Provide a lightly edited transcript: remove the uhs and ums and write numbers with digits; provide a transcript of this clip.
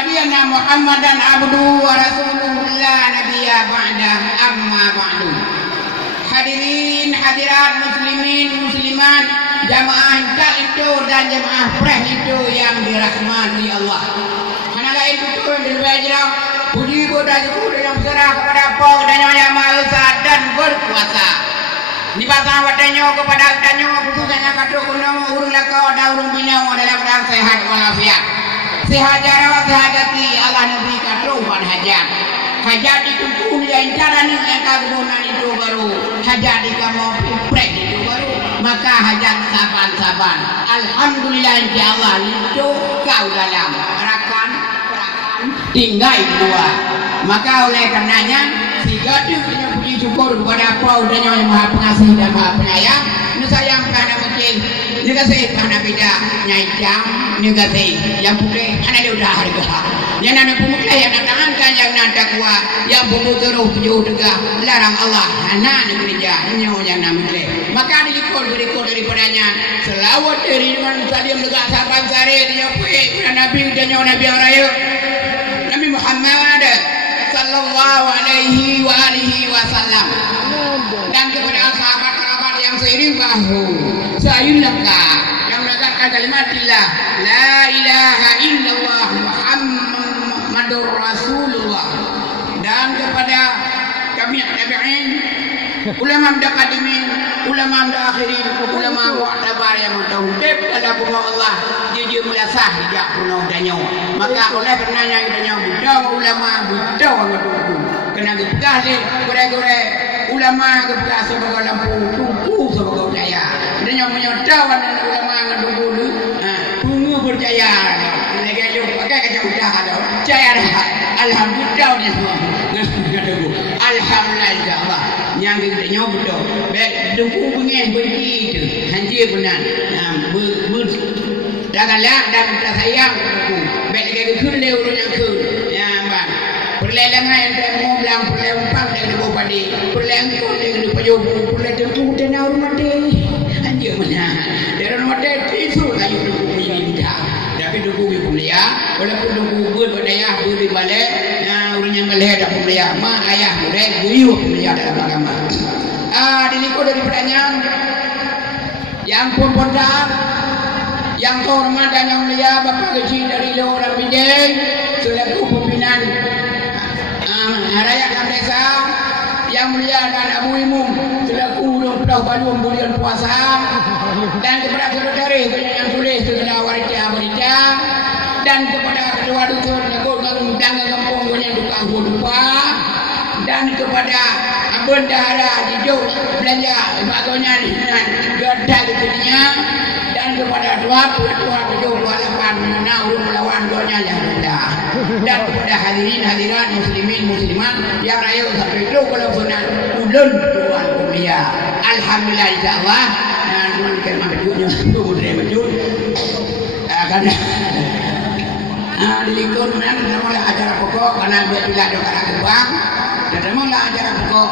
nabiyyana Muhammadan abduhu wa rasuluhu la nabiyya ba'dah amma ba'du. Hadirin hadirat muslimin muslimat, jamaah Hikal itu dan jamaah Fresh itu yang dirahmati Allah. Karena lain itu yang berwajib puji dan syukur yang berserah kepada Allah dan Yang Maha Esa dan berkuasa. Di pasang wadanya kepada adanya khususnya kata kunama urung lakau dan urung binyawa dalam keadaan sehat walafiat. Sehat jarawa sehat hati Allah negeri katruhan hajat. Hajat itu punya cara ni yang kegunan itu baru. Hajat di kamu piprek itu baru. Maka hajat saban-saban. Alhamdulillah insyaAllah itu kau dalam rakan tinggal dua. Maka oleh karenanya sehingga dia punya puji syukur kepada Allah dan Yang Maha Pengasih dan Maha Penyayang. Ini sayang kerana mungkin ini kasih kerana beda nyajam ini kasih yang putih anak dia udah harga yang anak pemuda yang datangkan yang nak kuat yang pemuda tujuh tegak larang Allah anak gereja nyawa yang nak mungkin maka dilikul daripadanya selawat dari dengan salim tegak sahabat sari dia puih kepada Nabi dan nyawa Nabi yang raya Nabi Muhammad sallallahu alaihi wa alihi wasallam dan kepada sahabat kerabat yang seiring bahu sayun lengkap yang menegakkan kalimatillah la ilaha illallah Muhammadur Rasulullah dan kepada kami tabi'in ulama mudaqaddimin ulama mudaakhirin ulama mu'tabar yang mutawdib dalam rumah Allah dia mula sah tidak penuh danyo maka oleh karenanya danyo buddha ulama buddha ngadu kena gepegah ni gore-gore ulama gepegah sebagai lampu tuku sebagai daya danyo menyodawan ulama ngadu dulu bungu berjaya lagi yo pakai kerja udah ada jaya dah alhamdulillah ni semua alhamdulillah Allah yang kita nyoba baik dukung pengen begitu hanjir benar dah galak dan kita sayang dukung baik kita kun leu yang kun ya bang perlelangan yang kita mau bilang perlelang yang kita mau padi perlelang kun yang kita payobu perlelang dukung dan rumah deh hanjir benar dari rumah deh itu kayu dukung ini dah tapi dukung ibu dia walaupun dukung berdaya beri balik orang yang melihat dan melihat mak ayah muda guyup melihat dalam agama dilikut dari pertanyaan yang pun pondar yang hormat dan yang mulia Bapak Kecil dari orang Bijeng selaku pimpinan rakyat desa yang mulia dan Abu Imum selaku Pulau Balung bulan puasa dan kepada saudara yang tulis saudara wanita dan kepada ketua dusun dan kampung yang tukang lupa dan kepada bendahara hijau belanja batonya di sana gada ketuanya dan kepada tua hijau walapan menawar melawan doanya yang rendah dan kepada hadirin hadirat muslimin muslimat yang raya sampai itu kalau benar ulun tuan mulia alhamdulillah insyaallah dan mungkin majudnya itu boleh majud karena dilikut mana namanya acara pokok karena bila ada karena gerbang dan namanya acara pokok